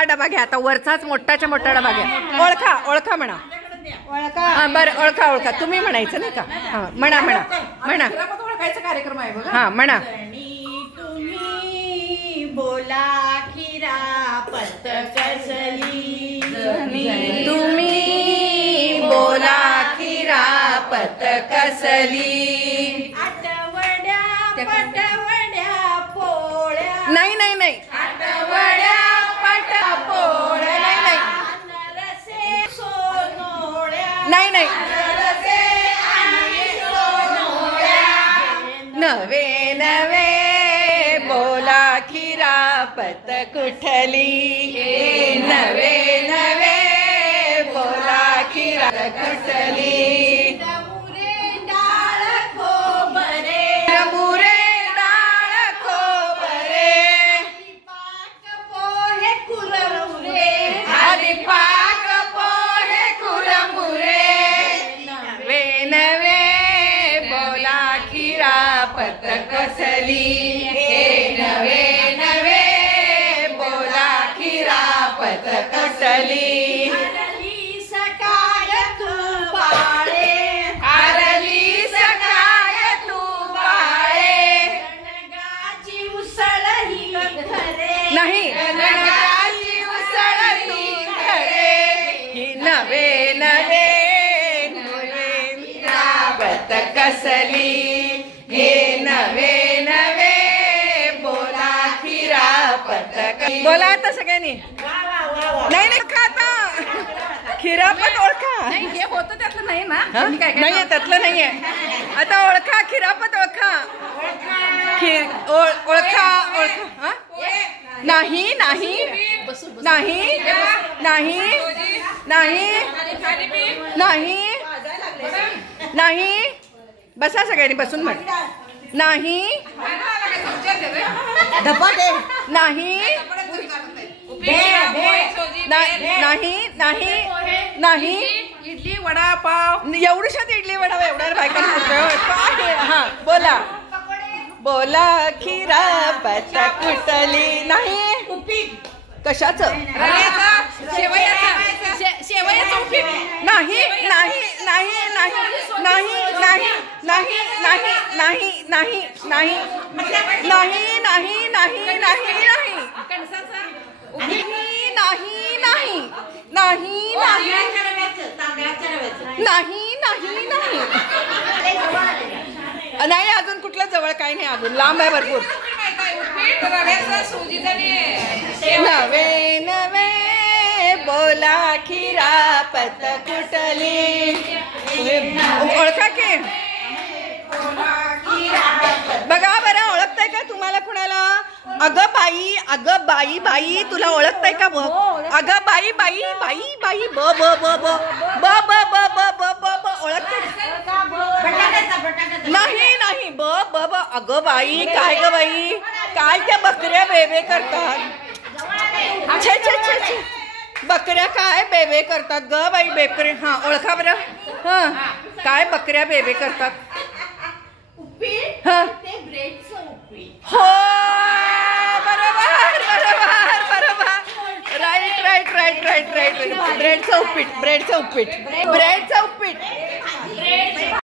हा डबा घ्या आता, वरचाच मोठाच्या मोठा डबा घ्या. ओळखा ओळखा म्हणा. हा बरं, ओळखा ओळखा. तुम्ही म्हणायचं नाही का? हा म्हणा म्हणा म्हणा. ओळखायचा कार्यक्रम आहे बघा. हा म्हणा. तुम्ही बोला खिरापत कसली, तुम्ही बोला खिरापत कसली. आठवड्या पटवड्या पोळ्या, नाही नाही नाही. आठवड्या पटा पोळ्या नाही नाही नरसे सोनोळ्या, नाही नाही. नवे नवे बोला खिरापत कुठली, नवे नवे बोला खिरापत कुठली. मुरे डाळ खोबरे, मुरे डाळ खोबरे, पाक पोहे कुरमुरे, आधी पाक पोहे कुरमुरे. नवे नवे बोला खिरापत कसली, नवे नवे बोला खिरापत कुठली. आरली सकाळ तुपाळे, आरली सकाळ तुपाळे, गणगाची उसळ ही खरे, नाही गणगाची उसळ ही खरे. ही नवे नवे खिरापत कसली, हे नवे नवे बोला खिरापत. बोला आता सगळ्यांनी. नाही नाही का आता खिरापत ओळखा. नाही हे होतं त्यातलं नाही ना. हा? तुम्ही काय काय नाहीये त्यातलं नाहीये. आता ओळखा खिरापत ओळखा. ओळखा ओळखा. हा? नाही नाही नाही नाही नाही नाही नाही. बसा सगळ्यांनी बसून म्हण. नाही नाही नाही नाही नाही. इडली वडापाव. एवढ्याशात इडली वडावा एवढ्या बायकांना. हा बोला. बोला खिरापत कुठली. नाही कशाचं. शेवयाचं उपीट. नाही नाही नाही नाही नाही नाही नाही नाही नाही नाही नाही नाही नाही नाही नाही नाही कणसाचा नाही नाही नाही नाही नाही नाही नाही. नाही अजून कुठलं जवळ काही नाही, अजून लांब आहे भरपूर. नवे नवे बोला खिरापत कुठली. ओळखा की बघा बरं. ओळखताय का तुम्हाला कुणाला? अगं बाई बाई तुला ओळखताय का? अगं बाई बाई बाई बाई ब ब ब ब ब ब ब ब ब ब ओळखताय? नाही नाही ब ब ब. अगं बाई काय ग बाई काय त्या बकऱ्या बेबे करतात. छे छे छे छे. बकऱ्या काय बेबे करतात ग बाई. बेकरे. हा ओळखा बरं. हा काय बकऱ्या बेबे करतात. हा हो बरोबर बरोबर बरोबर. Right right right right right. ब्रेडचं उपीट ब्रेडचं उपीट ब्रेडचं